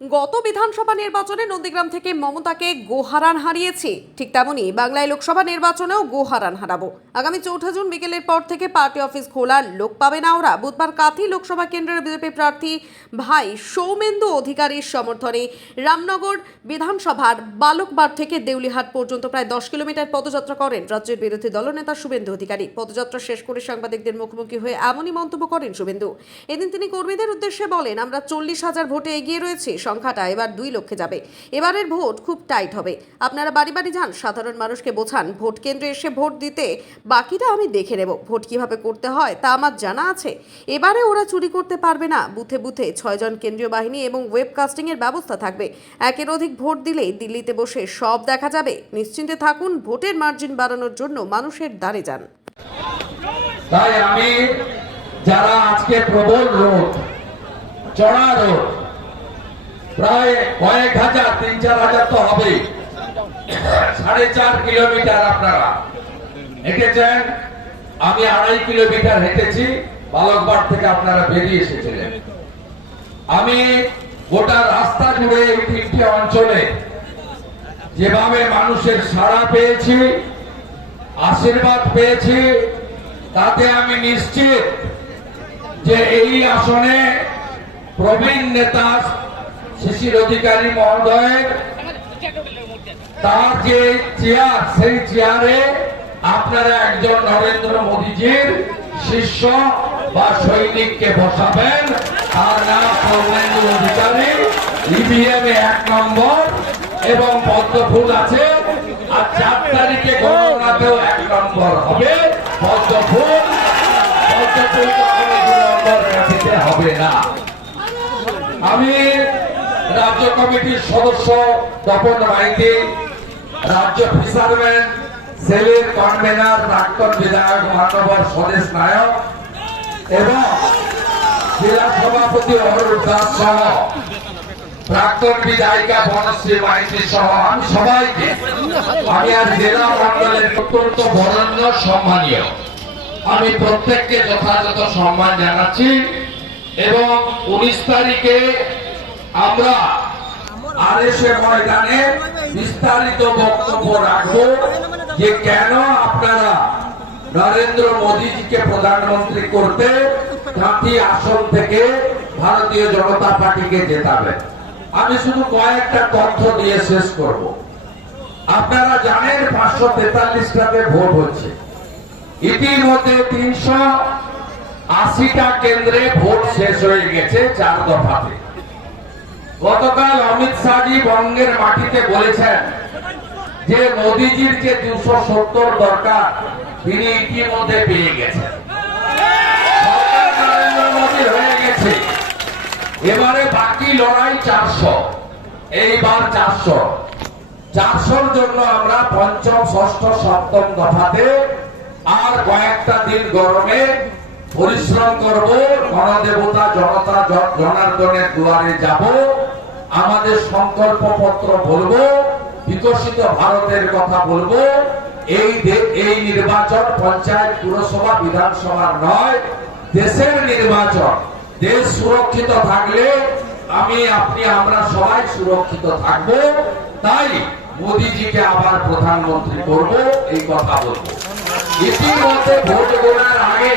গত বিধানসভা নির্বাচনে নন্দীগ্রাম থেকে মমতাকে গোহারান হারিয়েছি। ঠিক তেমনই বাংলায় লোকসভা নির্বাচনেও গোহারান হারাবো। আগামী চৌঠা জুন বিকেলের পর থেকে পার্টি অফিস খোলার লোক পাবে না ওরা। বুধবার কাথি লোকসভা কেন্দ্রের বিজেপি প্রার্থী ভাই সৌমেন্দু অধিকারীর সমর্থনে রামনগর বিধানসভার বালকবার থেকে দেউলিহাট পর্যন্ত প্রায় দশ কিলোমিটার পদযাত্রা করেন রাজ্যের বিরোধী দলনেতা শুভেন্দু অধিকারী। পদযাত্রা শেষ করে সাংবাদিকদের মুখোমুখি হয়ে এমনই মন্তব্য করেন শুভেন্দু। এদিন তিনি কর্মীদের উদ্দেশ্যে বলেন, আমরা চল্লিশ হাজার ভোটে এগিয়ে রয়েছি সংখ্যাটা এবার দুই লক্ষে যাবে। এবারের ভোট খুব টাইট হবে। আপনারা বাড়ি বাড়ি যান, সাধারণ মানুষকে বোঝান, ভোট কেন্দ্রে এসে ভোট দিতে বাকিটা আমি দেখে নেব। ভোট কীভাবে করতে হয় তা আমার জানা আছে। এবারে ওরা চুরি করতে পারবে না। বুথে বুথে ছয়জন কেন্দ্রীয় বাহিনী এবং ওয়েবকাস্টিং এর ব্যবস্থা থাকবে। একের অধিক ভোট দিলেই দিল্লিতে বসে সব দেখা যাবে। নিশ্চিন্তে থাকুন, ভোটের মার্জিন বাড়ানোর জন্য মানুষের দ্বারে যান। তাই আমি যারা আজকে প্রবল রোড চড়া রোড প্রায় কয়েক হাজার, তিন চার হাজার তো হবেই। সাড়ে চার কিলোমিটার আপনারা হেঁটেছেন। আমি আড়াই কিলোমিটার হেঁটেছি থেকে আপনারা বেরিয়ে এসেছিলেন। আমি গোটা রাস্তা জুড়ে এই তিনটি অঞ্চলে যেভাবে মানুষের সাড়া পেয়েছি, আশীর্বাদ পেয়েছি, তাতে আমি নিশ্চিত যে এই আসনে প্রবীণ নেতা শিশির অধিকারী মহোদয়ের তার যে চেয়ার, সেই চেয়ারে আপনারা একজন নরেন্দ্র মোদীজির শিষ্য বা সৈনিককে বসাবেন। তার নাম সৌমেন্দু অধিকারী ইভিএম এ এক নম্বর, এবং পদ্মফুল আছে। আর চার তারিখে গণনাতেও এক নম্বর হবে। পদ্মফুল পদ্মফুল হবে না। আমি রাজ্য কমিটির সদস্য তপন মাইতি, রাজ্য ফিসারম্যান সেলের কনভেনার, প্রাক্তন বিধায়ক মানবর স্বদেশ নায়ক এবং জেলা সভাপতি অরূপ দাস সহ প্রাক্তন বিধায়িকা বনশ্রী মাইতি সহ আমি সবাইকে, আমি আর জেলা মন্ডলের অত্যন্ত বরণ্য, সম্মানীয়। আমি প্রত্যেককে যথাযথ সম্মান জানাচ্ছি এবং উনিশ তারিখে আমরা আরএসএ ময়দানে বিস্তারিত বক্তব্য রাখব যে কেন আপনারা নরেন্দ্র মোদীজিকে প্রধানমন্ত্রী করতে কাঁথি আসন থেকে ভারতীয় জনতা পার্টিকে জেতাবেন। আমি শুধু কয়েকটা তথ্য দিয়ে শেষ করব। আপনারা জানেন পাঁচশো তেতাল্লিশটাতে ভোট হচ্ছে। ইতিমধ্যে তিনশো আশিটা কেন্দ্রে ভোট শেষ হয়ে গেছে চার দফাতে। গতকাল অমিত শাহজি বঙ্গের মাটিতে বলেছেন যে মোদিজির যে দুশো সত্তর দরকার, তিনি ইতিমধ্যে পেয়ে গেছেন। এবারে বাকি লড়াই চারশো, এইবার চারশো। চারশোর জন্য আমরা পঞ্চম, ষষ্ঠ, সপ্তম দফাতে আর কয়েকটা দিন গরমে পরিশ্রম করব। গণদেবতা, জনতা জনার্দনের দুয়ারে যাব। আমাদের সংকল্প পত্র বলব, বিকশিত ভারতের কথা বলব। এই এই নির্বাচন পঞ্চায়েত পুরসভা বিধানসভার নয়, দেশের নির্বাচন। দেশ সুরক্ষিত থাকলে আমি, আপনি, আমরা সবাই সুরক্ষিত থাকব। তাই মোদিজিকে আবার প্রধানমন্ত্রী করব, এই কথা বলব। ইতিমধ্যে ভোট গোনার আগে